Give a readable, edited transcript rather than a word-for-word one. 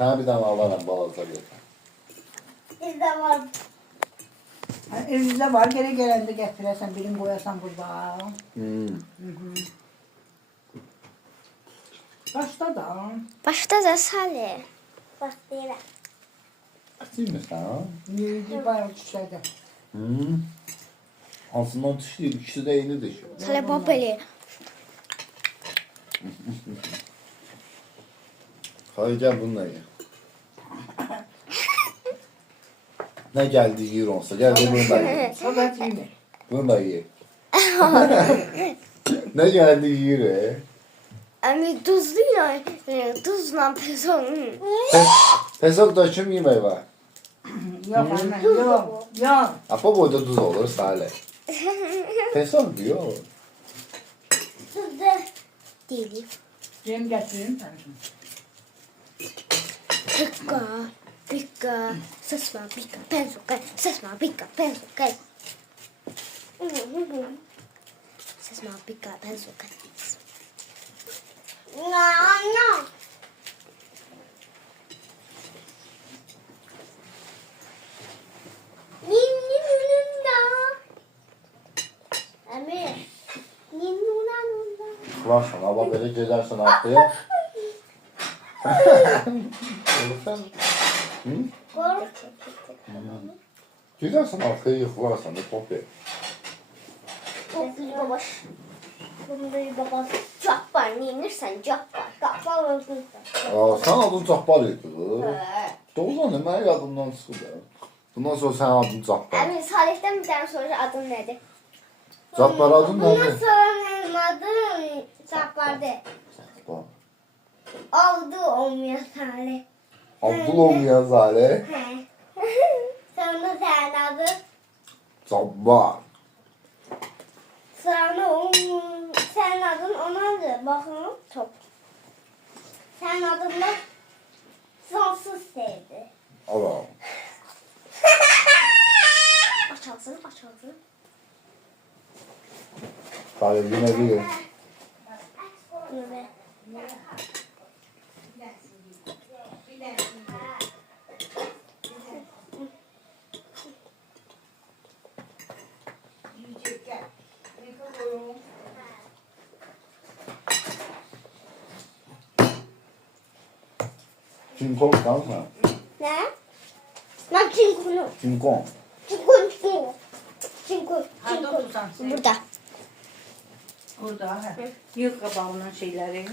Sana bir tane alaram balaza götür. Bizde var. Elimizde var, geri gelende getirirsen, birini koyarsan burada. Başta da. Başta da Salih. Bak değil. Değil mi sen ha? Yiyeceği bayağı çiçeğde. Aslında o tuş değil. İkisi de aynı diş. Salih babali. Hadi gel bununla ye. Ne geldi yiyir olsa. Gel de bunu da ye. Soda yine. Bunu da ye. Ne geldi yiyir Ama tuzluyla, tuzla peson. Pesok da kim yemeği var? Yok anne, yok. Yok. Apa boyda tuz olur Salih. Pesok diyor. Sizde. Değil. Cem getireyim sen şimdi. Pika, pika, sesma pika, pensuka, sesma pika, pensuka. Sesma pika, pensuka. No. Emir. Var sana ama böyle gezersin haftaya. Olursan. Hı? Gezersin haftaya yıkılarsan da top ye. Babaş. Bunda baba cabbar yenirsen cabbar. Cabbar öldürsen. Aa, sen adın Cabbar yıkılır. Doğrudan hemen adımdan sıkılır. Bundan sonra sen adın Cabbar. Emin Salih'ten bir tane sonra adın nedir? Cabbar adın Bundan nedir? sonra benim adım Cabbar'dı. Cabbar. Oldu olmuyor Salih. Abdullah Yazale. He. Sonra sen adın. Cabbar. Sonra sen adın onadır. Bakın top. Sen adın da sonsuz sevdi. Allah. Aç ağzını, aç ağzını. Salih yine bir. Bunu ver. King Kong kanka. Ne? Lan çinkunu. King Kong. Çinkun çinkun. Çinkun. Hadi Çinkun. otursan sen. Burada. Burada. Yık kabağının şeyleri.